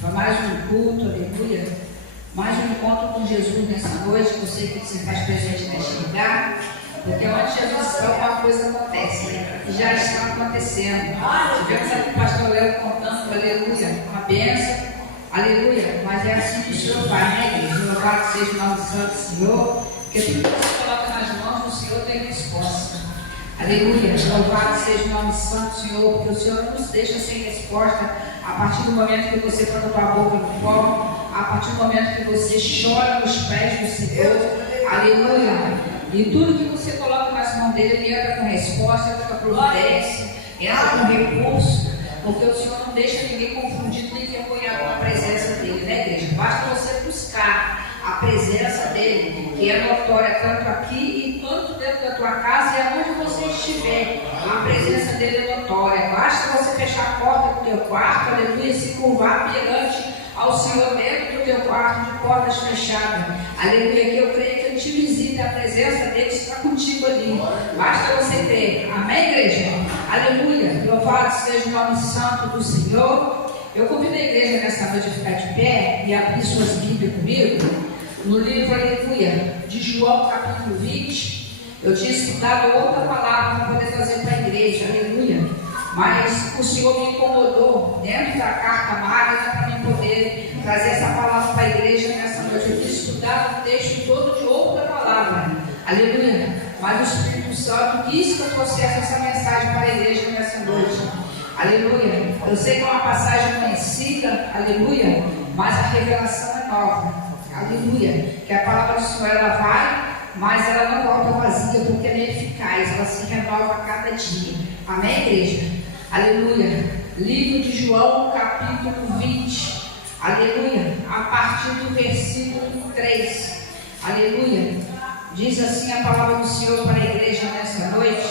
para mais um culto, aleluia. Mais um encontro com Jesus nessa noite. Eu sei que você faz presente neste lugar, porque onde Jesus está, uma coisa acontece, né? E já está acontecendo. Tivemos aqui o pastor Léo contando, aleluia, uma bênção, aleluia. Mas é assim que o Senhor faz, né, igreja? Louvado seja o nome santo do Senhor, porque tudo que você coloca nas mãos do Senhor tem resposta. Aleluia, louvado seja o nome santo do Senhor, porque o Senhor não nos deixa sem resposta a partir do momento que você põe a tua boca no pó, a partir do momento que você chora nos pés do Senhor. Aleluia. E tudo que você coloca nas mãos dele, ele entra com resposta, entra com providência, entra com recurso, porque o Senhor não deixa ninguém confundido nem envergonhado com a presença dele, né, igreja? Basta você buscar a presença dele, que é notória tanto aqui quanto dentro da tua casa e aonde você estiver. A presença dele é notória. Basta você fechar a porta do teu quarto, aleluia, e se curvar perante ao Senhor dentro do teu quarto de portas fechadas. Aleluia, que eu creio que ele te visita, a presença dele está contigo ali. Basta você crer. Amém, igreja? Aleluia. Louvado seja o nome santo do Senhor. Eu convido a igreja nessa noite a ficar de pé e abrir suas Bíblias comigo. No livro, aleluia, de João, capítulo 20, eu tinha estudado outra palavra para poder trazer para a igreja, aleluia, mas o Senhor me incomodou dentro da carta magna para mim poder trazer essa palavra para a igreja nessa noite. Eu tinha estudado o texto todo de outra palavra, aleluia, mas o Espírito Santo quis que eu trouxesse essa mensagem para a igreja nessa noite, aleluia. Eu sei que é uma passagem conhecida, aleluia, mas a revelação é nova. Aleluia, que a palavra do Senhor ela vai, mas ela não volta vazia, porque ela é eficaz, ela se renova a cada dia. Amém, igreja? Aleluia. Livro de João, capítulo 20. Aleluia. A partir do versículo 3. Aleluia. Diz assim a palavra do Senhor para a igreja nessa noite,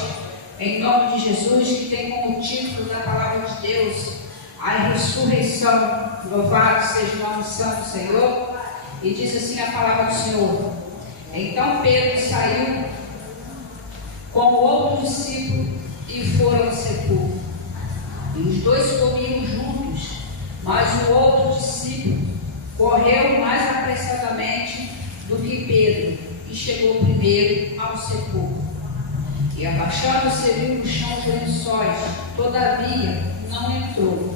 em nome de Jesus, que tem como título da palavra de Deus a ressurreição. Louvado seja o nome santo do Senhor. E diz assim a palavra do Senhor: então Pedro saiu com o outro discípulo e foram ao sepulcro. E os dois comiam juntos, mas o outro discípulo correu mais apressadamente do que Pedro e chegou primeiro ao sepulcro. E abaixando-se viu no chão os lençóis, todavia não entrou.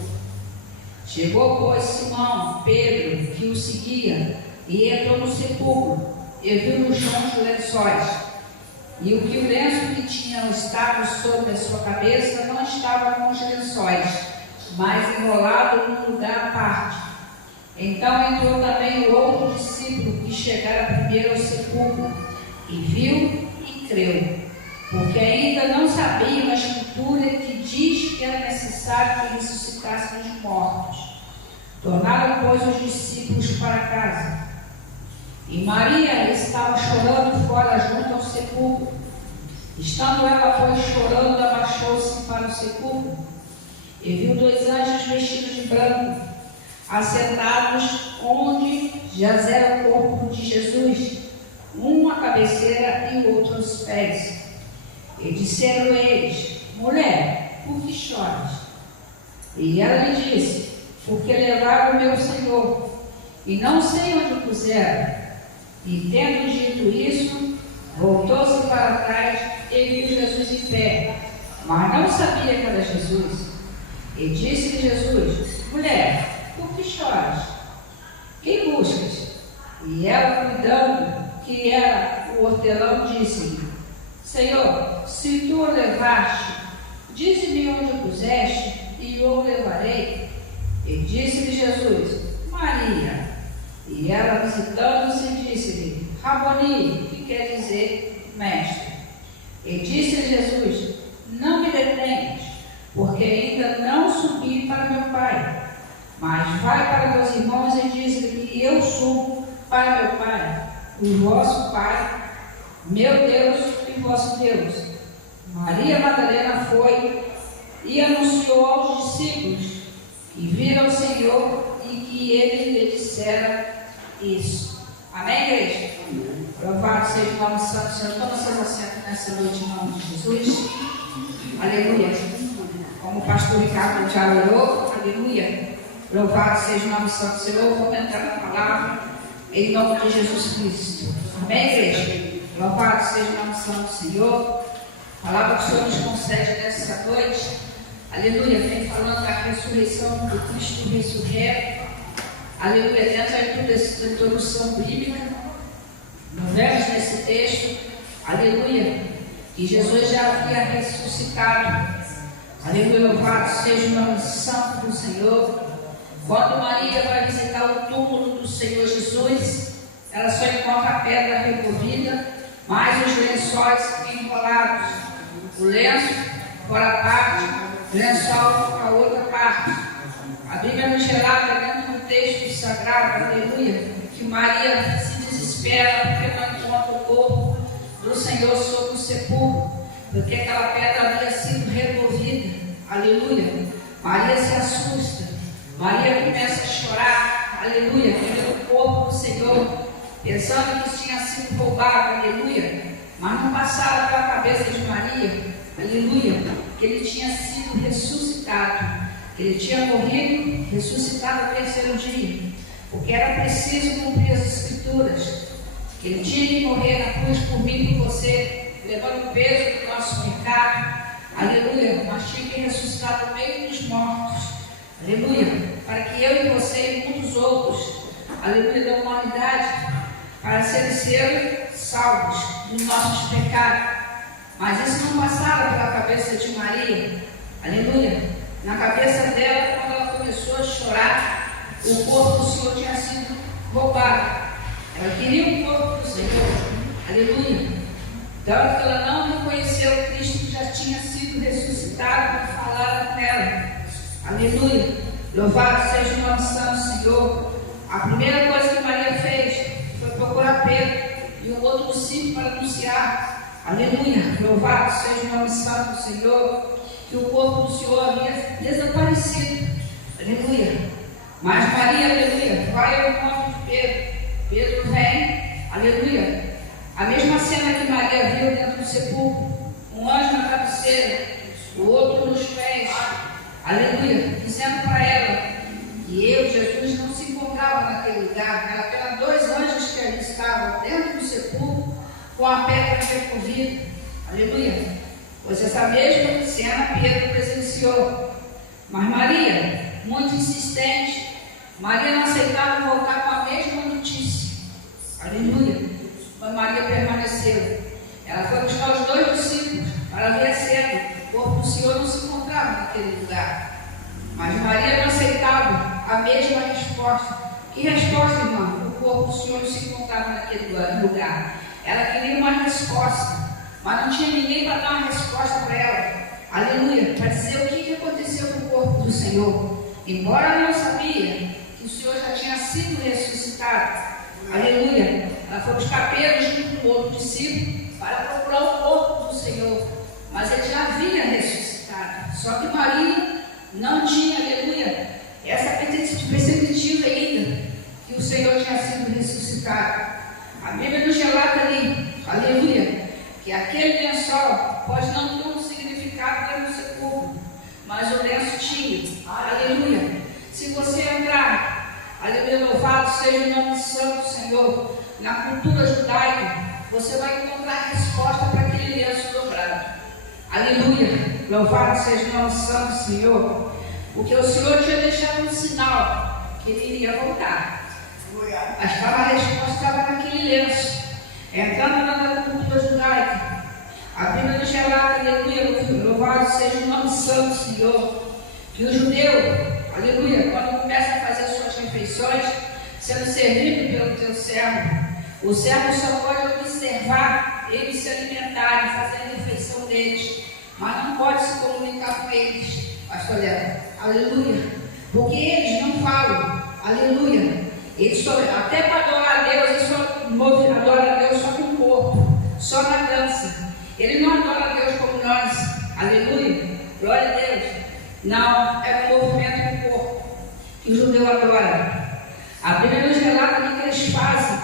Chegou, pois, Simão, Pedro, que o seguia, e entrou no sepulcro, e viu no chão os lençóis, e o que o lenço que tinha estado sobre a sua cabeça não estava com os lençóis, mas enrolado num lugar à parte. Então entrou também o outro discípulo que chegara primeiro ao sepulcro, e viu e creu, porque ainda não sabiam a escritura que diz que era necessário que ressuscitasse dos mortos. Tornaram, pois, os discípulos para casa. E Maria estava chorando fora junto ao sepulcro. Estando ela, pois, chorando, abaixou-se para o sepulcro e viu dois anjos vestidos de branco, assentados onde jazera o corpo de Jesus, um à cabeceira e o outro aos pés. E disseram eles: mulher, por que choras? E ela lhe disse: porque levaram o meu Senhor, e não sei onde o puseram. E tendo dito isso, voltou-se para trás e viu Jesus em pé, mas não sabia que era Jesus. E disse-lhe Jesus: mulher, por que choras? Quem buscas? E ela, cuidando que era o hortelão, disse-lhe: Senhor, se tu o levaste, dize-me onde o puseste, e eu o levarei. E disse-lhe Jesus: Maria. E ela, visitando-se, disse-lhe: Raboni, que quer dizer mestre. E disse-lhe Jesus: não me detenhas, porque ainda não subi para meu Pai, mas vai para meus irmãos e diz-lhe que eu subo para meu Pai, o vosso Pai, meu Deus e vosso Deus. Maria Madalena foi e anunciou aos discípulos que viram o Senhor e que ele lhe dissera isso. Amém, igreja? Louvado seja o nome santo do Senhor. Toma seus assentos nessa noite em nome de Jesus. Aleluia. Como o pastor Ricardo já orou, aleluia. Louvado seja o nome santo do Senhor. Vamos entrar na palavra em nome de Jesus Cristo. Amém, igreja? Louvado seja o nome santo do Senhor. A palavra que o Senhor nos concede nessa noite, aleluia, vem falando da ressurreição do Cristo ressurreto, aleluia, dentro dessa introdução bíblica, nós vemos nesse texto, aleluia, que Jesus já havia ressuscitado, aleluia, louvado seja o nome santo do Senhor. Quando Maria vai visitar o túmulo do Senhor Jesus, ela só encontra a pedra removida, mais os lençóis enrolados, o lenço fora a parte, o lençol a outra parte. A Bíblia nos relata dentro do texto sagrado, aleluia, que Maria se desespera porque não encontra o corpo do Senhor sobre o sepulcro, porque aquela pedra havia sido removida, aleluia. Maria se assusta, Maria começa a chorar, aleluia, pelo corpo do Senhor, pensando que tinha sido roubado, aleluia, mas não passava pela cabeça de Maria, aleluia, que ele tinha sido ressuscitado, que ele tinha morrido, ressuscitado ao terceiro dia, porque era preciso cumprir as Escrituras, que ele tinha que morrer na cruz por mim e por você, levando o peso do nosso pecado, aleluia, mas tinha que ressuscitar no meio dos mortos, aleluia, para que eu e você e muitos outros, aleluia, da humanidade, para serem salvos dos nossos pecados. Mas isso não passava pela cabeça de Maria, aleluia. Na cabeça dela, quando ela começou a chorar, o corpo do Senhor tinha sido roubado. Ela queria o corpo do Senhor, aleluia. Tanto que ela não reconheceu o Cristo que já tinha sido ressuscitado para falar com ela, aleluia. Louvado seja o nome santo do Senhor. A primeira coisa que Maria fez foi procurar Pedro e um outro discípulo para anunciar, aleluia, louvado seja o nome santo do Senhor, que o corpo do Senhor havia desaparecido, aleluia. Mas Maria, aleluia, vai ao encontro de Pedro. Pedro vem, aleluia. A mesma cena que Maria viu dentro do sepulcro, um anjo na cabeceira, o outro nos pés, aleluia, dizendo para ela que Jesus, não se encontrava naquele lugar, era apenas 2 anjos que ali estavam dentro do sepulcro com a pedra removida, aleluia. Pois essa mesma cena Pedro presenciou, mas Maria, muito insistente, Maria não aceitava voltar com a mesma notícia, aleluia. Mas Maria permaneceu, ela foi buscar os 2 discípulos para ver a cena, o corpo do Senhor não se encontrava naquele lugar. Mas Maria não aceitava a mesma resposta. Que resposta, irmão? O corpo do Senhor não se encontrava naquele lugar. Ela queria uma resposta, mas não tinha ninguém para dar uma resposta para ela. Aleluia, para dizer o que aconteceu com o corpo do Senhor. Embora ela não sabia que o Senhor já tinha sido ressuscitado. Aleluia. Ela foi buscar Pedro junto com outro discípulo para procurar o corpo do Senhor. Mas ele já havia ressuscitado. Só que Maria não tinha, aleluia, essa perspectiva ainda, que o Senhor tinha sido ressuscitado. A Bíblia nos relata ali, aleluia, que aquele lençol pode não ter um significado dentro do sepulcro, mas o lenço tinha, aleluia. Se você entrar, aleluia, louvado seja o nome santo do Senhor, na cultura judaica, você vai encontrar resposta para aquele lenço dobrado. Aleluia, louvado seja o nome santo do Senhor, porque o Senhor tinha deixado um sinal que ele iria voltar. A resposta estava naquele lenço. Entrando na cultura judaica, a Bíblia nos relata, aleluia, louvado seja o nome santo do Senhor, que o judeu, aleluia, quando começa a fazer suas refeições, sendo servido pelo teu servo, o servo só pode observar eles se alimentarem, fazer a refeição deles, mas não pode se comunicar com eles, pastor Léo, aleluia, porque eles não falam, aleluia, eles só, até para adorar a Deus, eles só adoram a Deus só com o corpo, só na dança, ele não adora a Deus como nós, aleluia, glória a Deus, não, é o movimento do corpo que o judeu adora. A Bíblia nos relata que eles fazem,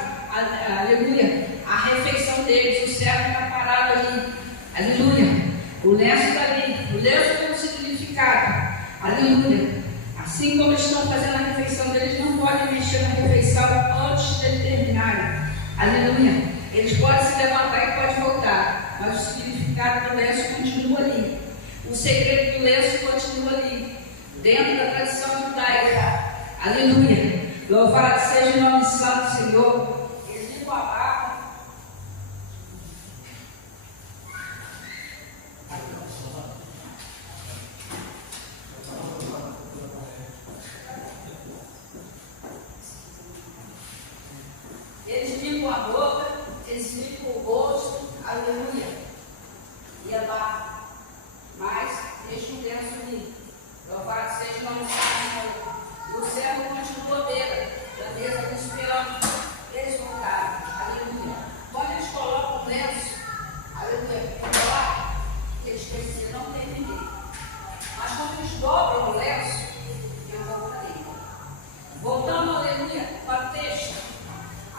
aleluia, a refeição deles, o servo está parado ali, aleluia, o lenço está ali, o lenço tem um significado, aleluia, a Assim como estão fazendo a refeição deles, não podem mexer na refeição antes de terminarem. Aleluia. Eles podem se levantar e podem voltar, mas o significado do lenço continua ali. O segredo do lenço continua ali, dentro da tradição judaica. Aleluia. Louvado seja o nome santo do Senhor. Eles limpam a barra. Eles limpam a boca, eles limpam o rosto, aleluia, e a barra, mas deixa o lenço limpo. Louvado seja o nome do Senhor. O servo continua beira da mesa esperando eles voltarem, aleluia. Quando eles colocam o lenço, aleluia, lá, eles precisam, não tem ninguém. Mas quando eles dobram o lenço, eu voltarei. Voltando, aleluia, para o texto.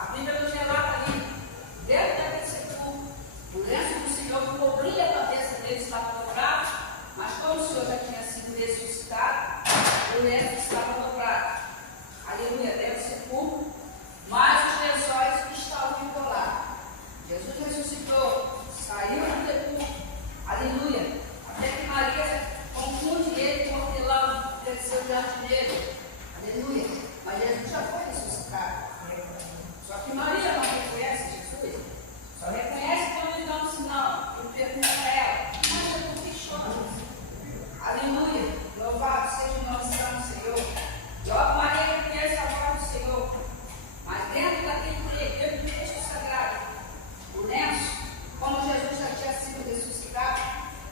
A Bíblia nos relata ali, dentro daquele sepulcro, o lenço do Senhor cobria a cabeça deles, estava dobrado, mas como o Senhor já tinha sido ressuscitado, o lenço estava dobrado. Aleluia, dentro do sepulcro, mas os lençóis estavam engolados. Jesus ressuscitou, saiu do sepulcro, aleluia, até que Maria confunde ele com o hortelão, deve ser o jardineiro, aleluia, mas Jesus já foi ressuscitado. Só que Maria não reconhece Jesus. Só reconhece quando ele dá um sinal. Eu pergunto a ela, mas por que chora? Aleluia. Louvado seja o nome santo do Senhor. Logo Maria reconhece a voz do Senhor. Mas dentro daquele texto sagrado, o lenço, como Jesus já tinha sido ressuscitado,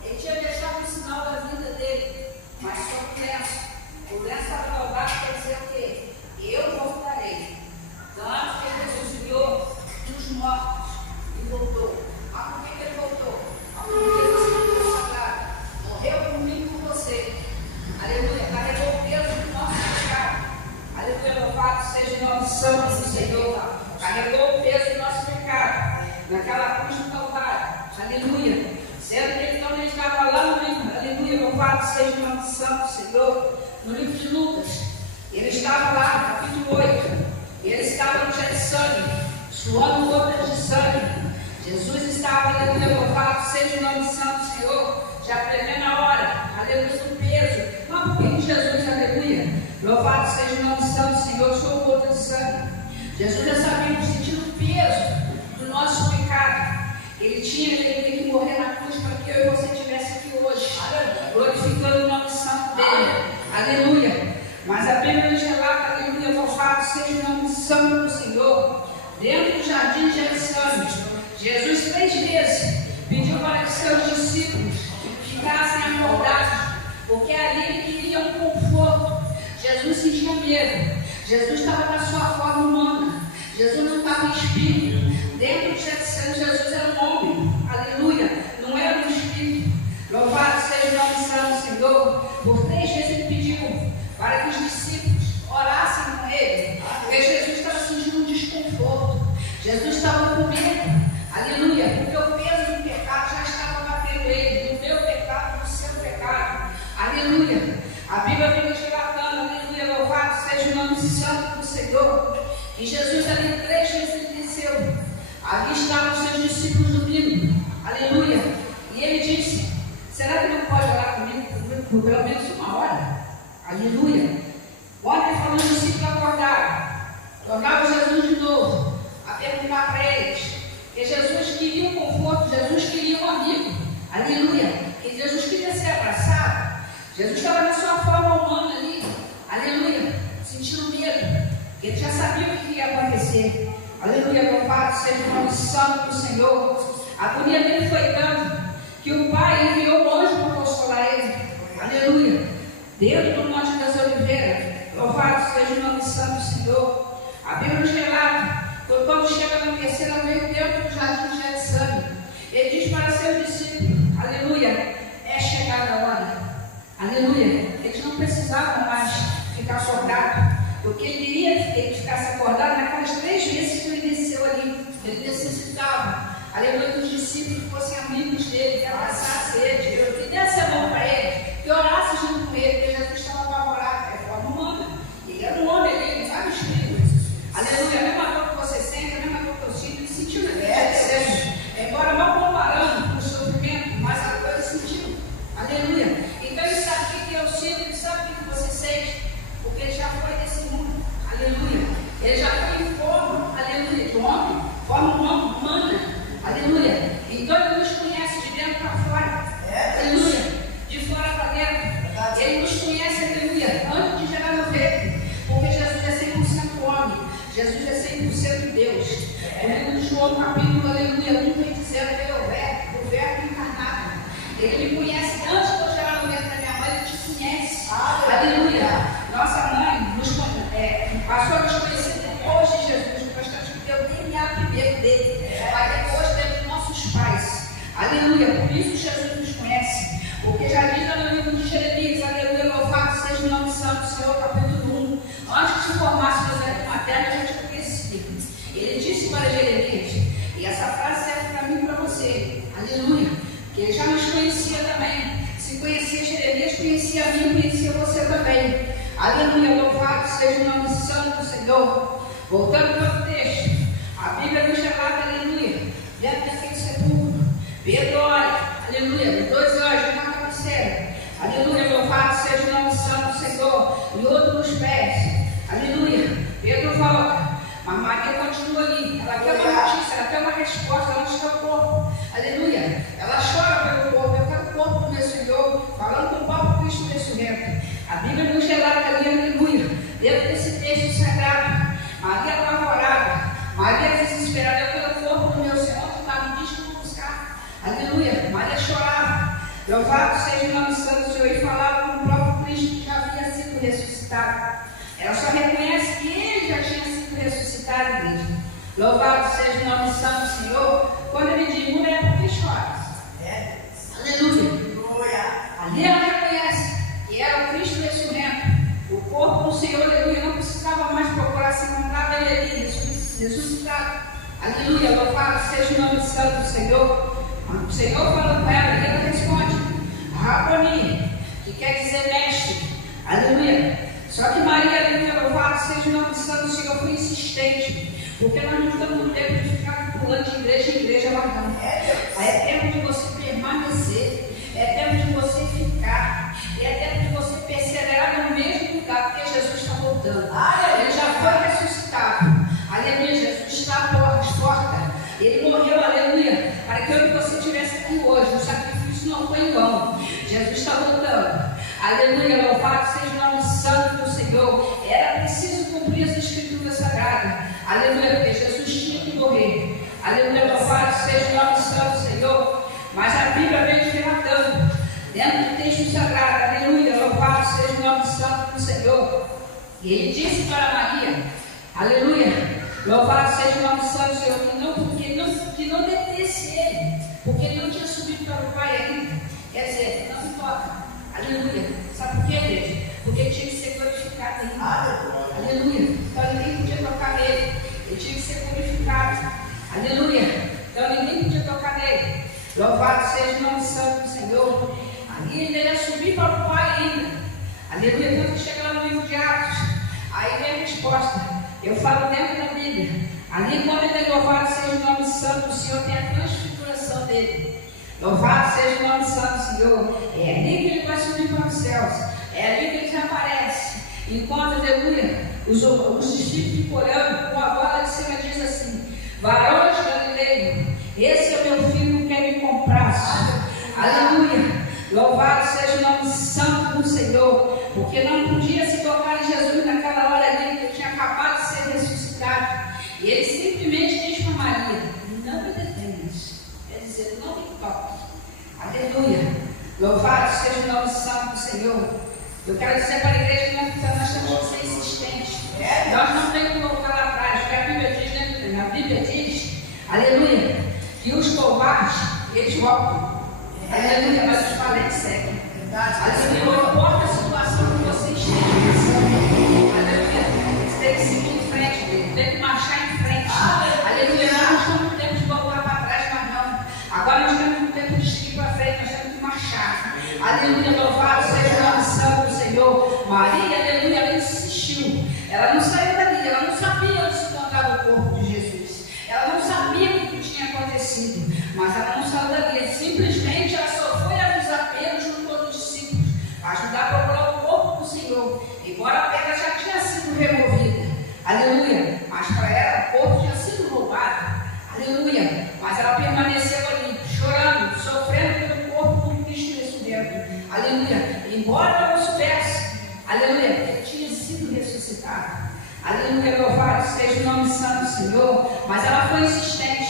ele tinha deixado o sinal da vida dele. Mas só o lenço estava dobrado para dizer o quê? Eu voltarei. Antes que ele ressuscitou dos mortos e voltou. Mas por que ele voltou? Porque Jesus foi sagrado. Morreu por mim e por você. Aleluia. Carregou o peso do nosso pecado. Aleluia. Louvado seja o nome santo do Senhor. Carregou o peso do nosso pecado. Naquela cruz do Calvário. Aleluia. Sendo que então ele estava lá no livro. Aleluia. Louvado seja o nome santo do Senhor. No livro de Lucas. Ele estava lá, capítulo 8. Ele estava no Getsemane, suando gotas de sangue. Jesus estava, aleluia, louvado seja o nome santo do Senhor, já prevendo a hora, aleluia, do peso. Mas por que Jesus, aleluia, louvado seja o nome santo do Senhor, suou gotas de sangue? Jesus já sabia sentir o peso do nosso pecado. Ele tinha que morrer na cruz para que eu e você estivesse aqui hoje, glorificando o nome santo dele. Aleluia. Mas a Bíblia nos relata, aleluia, louvado seja o nome santo do Senhor. Dentro do jardim de Getsemane, Jesus 3 vezes pediu para que seus discípulos ficassem acordados, porque ali ele queria um conforto. Jesus sentia medo. Jesus estava na sua forma humana. Jesus não estava em espírito. Dentro de Getsemane, Jesus era um homem. Aleluia. Não era um espírito. Louvado seja o nome santo do Senhor. Por 3 vezes ele pediu para que os discípulos orassem com ele, porque Jesus estava sentindo um desconforto, Jesus estava com medo, aleluia, porque o peso do pecado já estava batendo ele, do meu pecado, do seu pecado, aleluia. A Bíblia vem nos relatando, aleluia, louvado seja o nome santo do Senhor. E Jesus ali 3 vezes ele desceu, ali estavam os seus discípulos dormindo, aleluia, e ele disse: será que não pode orar comigo por pelo menos 1 hora? Aleluia. Quando ele falou, os discípulos acordaram. Tornava Jesus de novo a perguntar para eles. Que Jesus queria um conforto, Jesus queria um amigo. Aleluia. Que Jesus queria ser abraçado. Jesus estava na sua forma humana ali. Aleluia. Sentindo medo. Ele já sabia o que ia acontecer. Aleluia. Louvado seja o nome santo do Senhor. A agonia dele foi tanto que o Pai enviou um anjo para consolar ele. Aleluia. Dentro do Monte das Oliveiras, louvado seja o nome santo do Senhor. A Bíblia nos relata, foi quando chega na 3ª vez dentro do jardim de Getsemane, ele diz para seus discípulos, aleluia, é chegada a hora. Aleluia. Eles não precisavam mais ficar acordados, porque ele queria que eles ficassem acordados naquelas 3 vezes que ele desceu ali. Ele necessitava, aleluia, que os discípulos fossem amigos dele, que abraçassem ele, que desse a mão para ele, que orasse junto com ele, porque Jesus estava apavorado, é forma João capítulo, aleluia, 1 vem dizendo, ele é o verbo encarnado. Ele me conhece antes de eu gerar no ventre da minha mãe, ele te conhece. Aleluia. Nossa mãe passou a nos conhecer depois de Jesus, nós temos que ter o DNA primeiro dele, para depois ter os nossos pais. Aleluia. Por isso Jesus nos conhece. Porque já diz no livro de Jeremias, aleluia, louvado seja o nome santo do Senhor, capítulo 1. Antes de te formasse no ventre materno, eu já te conhecia. Ele disse para Jeremias, e essa frase serve para mim e para você. Aleluia. Que ele já nos conhecia também. Se conhecia Jeremias, conhecia a mim, conhecia você também. Aleluia, louvado seja o nome santo do Senhor. Voltando para o texto, a Bíblia nos relata, aleluia, dentro daquele sepulcro, Pedro olha, aleluia, os 2 anjos na cabeceira, aleluia, louvado seja o nome santo do Senhor, e outro nos pés, aleluia, Pedro volta, mas Maria continua ali, ela quer uma notícia, ela quer uma resposta, onde está o corpo, aleluia, ela chora pelo corpo, eu quero o corpo do meu Senhor, falando com o próprio Cristo ressurreto. A Bíblia nos relata ali, aleluia, dentro desse texto sagrado, Maria apavorada, Maria desesperada, eu quero o corpo do meu Senhor, que está me diz que vou buscar, aleluia, Maria chorava, louvado seja o nome santo do Senhor, e falava com o próprio Cristo que já havia sido ressuscitado. Ela só reconhece que ele já tinha sido ressuscitado, igreja. Louvado seja o nome santo do Senhor, quando ele diz, mulher, por que choras? Aleluia. Ali ela reconhece que era o Cristo ressurreto. O corpo do Senhor, aleluia, não precisava mais procurar se encontrar ele ali, ressuscitado. Aleluia, louvado seja o nome santo do Senhor. O Senhor falou para ela, e ela responde, Raboni, que quer dizer mestre. Aleluia. Só que Maria, aleluia, louvado seja o nome santo do Senhor, foi insistente. Porque nós não estamos no tempo de ficar pulando de igreja em igreja, largando. É tempo de você permanecer. É tempo de você ficar. E é tempo de você perseverar no mesmo lugar, porque Jesus está voltando. Ele já foi ressuscitado. Aleluia, Jesus está às portas. Ele morreu, aleluia, para que eu e você estivesse aqui hoje. O sacrifício não foi em vão. Jesus está voltando. Aleluia, louvado seja o nome santo do Senhor. Era preciso cumprir as escrituras sagradas. Aleluia, porque Jesus tinha que morrer. Aleluia, louvado seja o nome santo do Senhor. Mas a Bíblia vem nos relatando, dentro do texto sagrado, aleluia, louvado seja o nome santo do Senhor. E ele disse para Maria, aleluia, louvado seja o nome santo do Senhor, que não detesse ele, porque ele não tinha subido para o Pai ainda. Quer dizer, não se toca. Aleluia. Sabe por quê, igreja? Porque ele tinha que ser glorificado ainda. Aleluia. Então ninguém podia tocar nele. Ele tinha que ser glorificado. Aleluia. Então ninguém podia tocar nele. Louvado seja o nome santo do Senhor. Ali ele ia subir para o Pai ainda. Aleluia. Quando chega lá no livro de Atos, aí vem a resposta. Eu falo dentro da Bíblia. Ali quando ele é louvado seja o nome santo do Senhor, tem a transfiguração dele. Louvado seja o nome santo do Senhor. É ali que ele vai subir para os céus. É ali que ele desaparece. Enquanto, aleluia, os discípulos ficam olhando, com a bola de cima diz assim: varões galileus, esse é o meu filho que quer me comprar. Aleluia. Louvado seja o nome santo do Senhor. Porque não podia se tocar em Jesus naquela hora ali, que ele tinha acabado de ser ressuscitado. E ele simplesmente diz para Maria: não me detenhas. Quer dizer, não me toque. Aleluia. Louvado seja o nome santo do Senhor. Eu quero dizer para a igreja que nós temos que ser insistentes. Nós não temos que voltar lá atrás. Porque a Bíblia diz, né? A Bíblia diz, aleluia, que os covardes, eles voltam. Aleluia, mas os valentes seguem. Aleluia, não importa a situação que você esteja passando. Aleluia, você tem que seguir em frente, tem que marchar em frente. Aleluia, nós não estamos no tempo de voltar para trás, mas não. Agora nós estamos no tempo de seguir para frente, nós temos que marchar. Aleluia, louvado seja o nome santo do Senhor. Maria, aleluia, ela insistiu. Ela não saiu dali, ela não sabia onde se encontrava o corpo de Jesus. Ela não sabia o que tinha acontecido, mas ela não saiu dali. Simplesmente ela só foi avisar Pedro junto com os discípulos, ajudar a procurar o corpo do Senhor. Embora a pedra já tinha sido removida, aleluia, mas para ela o corpo tinha sido roubado, aleluia. Mas ela permaneceu ali, chorando, sofrendo pelo corpo do Cristo ressurreto, aleluia. Embora ela não soubesse, aleluia, ele tinha sido ressuscitado, Aleluia, louvado seja o nome santo do Senhor. Mas ela foi insistente,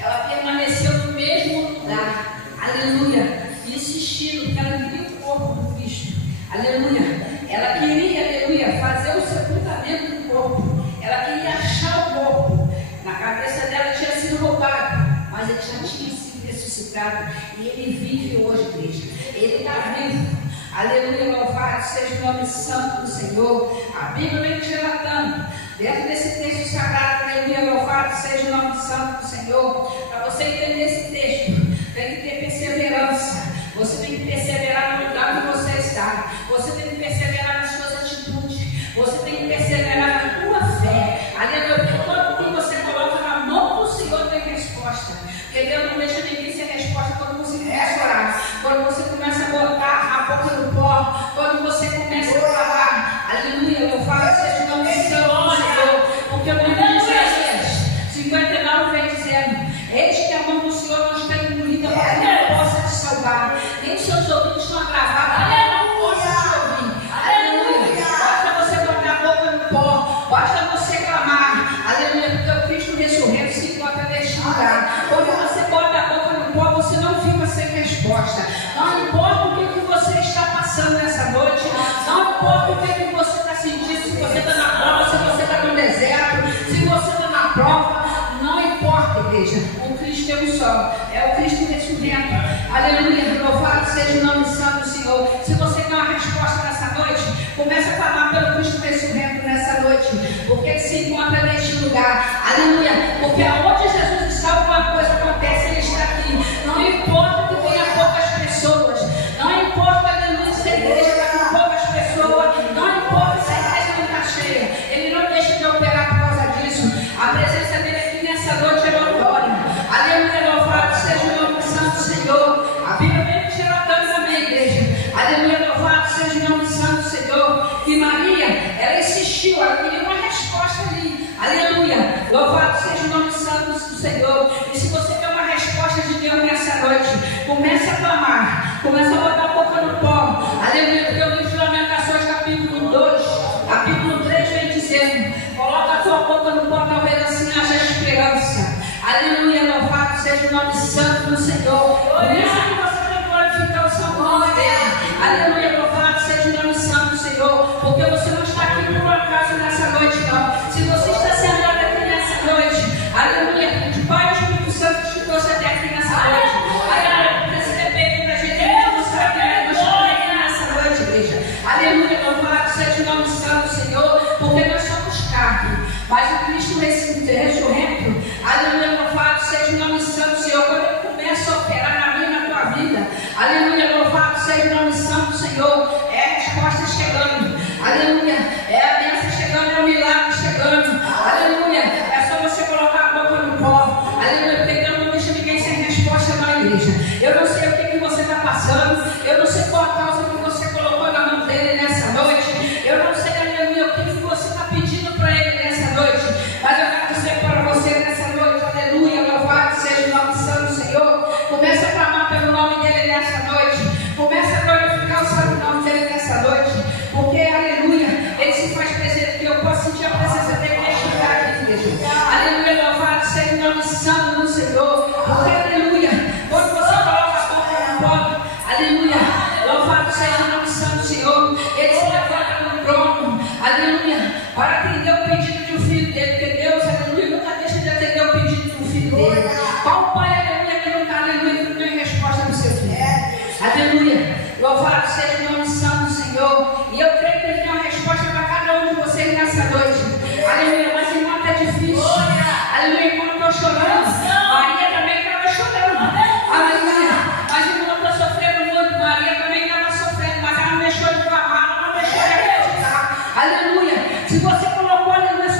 ela permaneceu no mesmo lugar. Aleluia, insistindo, porque ela queria o corpo do Cristo. Aleluia, ela queria, aleluia, fazer o sepultamento do corpo. Ela queria achar o corpo. Na cabeça dela tinha sido roubado, mas ele já tinha sido ressuscitado. E ele vive hoje, Cristo. Ele está vivo. Aleluia, louvado seja o nome santo do Senhor. A Bíblia vem te relatando, dentro desse texto sagrado, aleluia, louvado seja o nome santo do Senhor. Para você entender esse texto, tem que ter perseverança. Você tem que perseverar no lugar que você está. Você tem que perseverar nas suas atitudes. Você tem que perseverar na tua fé. Aleluia, porque todo que você coloca na mão do Senhor tem resposta. Porque Deus não deixa ninguém sem resposta quando você começa a orar. Quando você começa a botar a boca no pó. Quando você começa a falar. Aleluia, louvado seja o nome santo do Senhor. Porque o nome de Isaías 59 vem dizendo: eis que a mão do Senhor não está engolida para que não possa te salvar. Nem seus ouvidos estão agravados para que não possa te ouvir. Aleluia. Basta você botar a boca no pó. Basta você clamar. Aleluia. Porque o Cristo ressurreto se encontra neste lugar. Quando você bota a boca no pó, você não fica sem resposta. Não importa o que você está passando nessa noite. Não importa o que você está sentindo. Se você está na prova, se você está no deserto, se você está na prova. Não importa, igreja. O Cristo é um só. É o Cristo ressurreto. Aleluia. Louvado seja o nome santo do Senhor. Se você quer uma resposta nessa noite, comece a clamar pelo Cristo ressurreto nessa noite. Porque ele se encontra neste lugar. Aleluia. Porque aonde Jesus está, alguma coisa acontece, ele está aqui. Não importa que tenha poucas pessoas. Não importa, aleluia, se a igreja está com poucas pessoas. Não importa se a igreja não está cheia. Ele não deixa de operar por causa disso. A presença dele aqui nessa noite é notória. Aleluia, louvado seja o nome santo do Senhor. A Bíblia vem te relatando também, igreja. Aleluia, louvado seja o nome santo do Senhor. E Maria, ela insistiu, ela queria uma resposta ali. Aleluia, louvado seja o nome santo do Senhor. E se você quer uma resposta de Deus nessa noite, comece a clamar, comece a botar a boca no pó. Aleluia, porque o livro de Lamentações, capítulo 2, capítulo 3, vem dizendo: coloca a tua boca no pó, talvez assim haja esperança. Aleluia, louvado seja o nome santo do Senhor. Por isso que você vai glorificar o seu nome dele. Aleluia, louvado seja o nome santo do Senhor. Porque você não está aqui por um acaso nessa noite, não. Se você está sentado aqui nessa noite, aleluia, de Pai e Espírito Santo te trouxe até aqui nessa noite. Aleluia, receber da gente aqui nessa noite, igreja. Aleluia, louvado seja o nome santo do Senhor. Porque nós somos carne, mas o Cristo ressurreto, aleluia, louvado seja o nome santo do Senhor. Quando ele começa a operar na minha e na tua vida, aleluia, louvado seja o nome santo do Senhor. É a resposta chegando, aleluia, é a bênção chegando, é o milagre chegando, aleluia. É só você colocar a boca no pó, aleluia, porque Deus não deixa ninguém sem resposta na igreja. Eu não sei o que você está passando, eu não sei qual a causa que você colocou na mão dele nessa noite, eu não sei, aleluia, o que você está pedindo para ele nessa noite, mas eu quero dizer para você nessa noite, aleluia, louvado seja o nome santo do Senhor. Comece a clamar pelo nome dele nessa noite, comece a glorificar o santo nome dele nessa noite, porque, aleluia, ele se faz presente, que eu posso sentir a presença dele neste lugar aqui, igreja. Aleluia, louvado seja o nome santo do Senhor, porque, aleluia, quando você coloca a boca no pó, aleluia, louvado seja o nome santo do Senhor, ele se levanta no trono, aleluia, para atender o pedido de um filho dele, porque Deus, aleluia, nunca deixa de atender o pedido de um filho dele. Qual pai, aleluia, que não está, aleluia, que não tem resposta para o seu filho? Aleluia, louvado seja o nome santo do Senhor. E eu creio que ele tem uma resposta para cada um de vocês nessa noite. Aleluia, mas irmão, está difícil. Aleluia, irmão, eu estou chorando. Maria também estava chorando. Aleluia, mas irmão, eu estou sofrendo muito. Maria também estava sofrendo, mas ela não deixou de clamar, ela não deixou de acreditar. Aleluia, se você colocou, aleluia,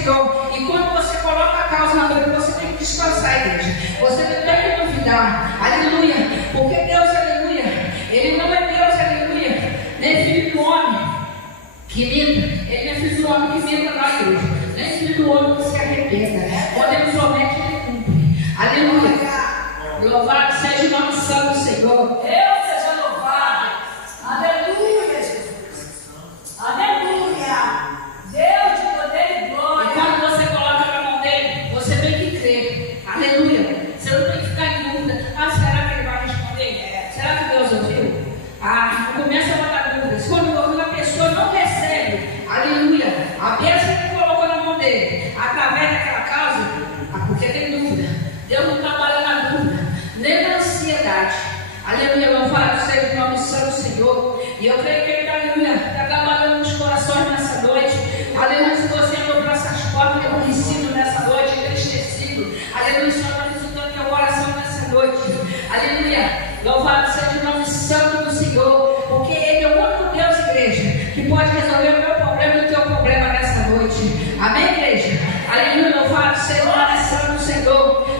Senhor. E quando você coloca a causa na mão, você tem que descansar, igreja. Você não tem que duvidar. Aleluia. Porque Deus, aleluia, Ele não é Deus, aleluia, nem filho do homem que minta. Ele não é filho do homem que minta, não, igreja. Nem filho do homem que se arrependa. Quando Ele promete, Ele cumpre. Aleluia. Louvado seja o nome santo do Senhor. Deus seja louvado. Aleluia, Jesus. Aleluia. Deus de poder e glória. E quando você coloca na mão dele, você tem que crer. Aleluia. Você não tem que ficar em dúvida. Ah, será que ele vai responder? Será que Deus ouviu? Ah, não começa a botar dúvidas. Quando a pessoa não recebe, aleluia, a bênção que colocou na mão dele, através daquela causa, porque tem dúvida. Deus não trabalha na dúvida, nem na ansiedade. Aleluia, louvado seja o nome santo do Senhor. E eu creio que Ele está trabalhando nos corações nessa noite. Aleluia, se você entrou para essas portas, eu ensino nessa noite, entristecido. Aleluia, o Senhor está visitando teu coração nessa noite. Aleluia, louvado seja o nome santo do Senhor. Porque Ele é o único Deus, igreja, que pode resolver o meu problema e o teu problema nessa noite. Amém, igreja? Aleluia, louvado seja o nome santo do Senhor.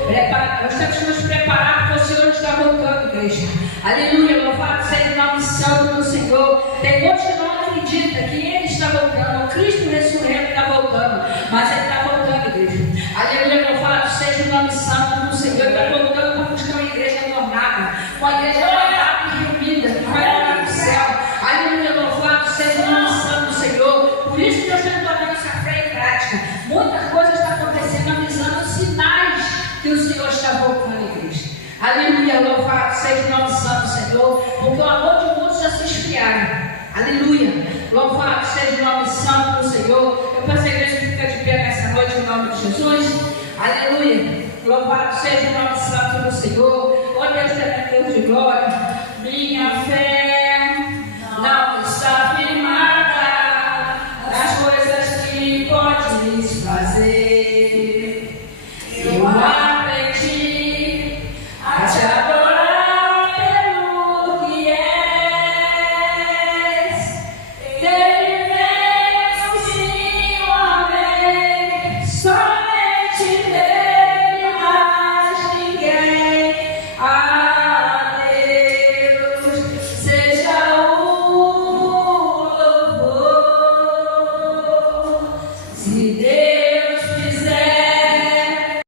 Nós temos que nos preparar porque o Senhor está voltando, igreja. Aleluia, louvado seja o nome santo do Senhor. Tem muitos que não acreditam que Ele está voltando. O Cristo ressurreto está voltando. Mas Ele está voltando, igreja. Aleluia, louvado seja o nome santo do Senhor. Ele está voltando para buscar uma igreja tornada. Uma igreja guardada e remida. Que vai morar no céu. Aleluia, louvado seja o nome santo do Senhor. Por isso que Deus está tornando essa fé em prática. Muitas coisas estão acontecendo, avisando sinais que o Senhor está voltando, igreja. Aleluia, louvado seja o nome santo do Senhor, porque o amor de muitos já se esfriaram. Aleluia, louvado seja o nome santo do Senhor. Eu peço a igreja que fica de pé nessa noite em nome de Jesus. Aleluia, louvado seja o nome santo do Senhor. Oh Deus, é Deus de glória. Minha fé não está firmada nas coisas que podes fazer. Eu aprendi a te adorar pelo que és. Dele vem o sim, o amém. Somente dele, mais ninguém. A Deus seja o louvor. Se Deus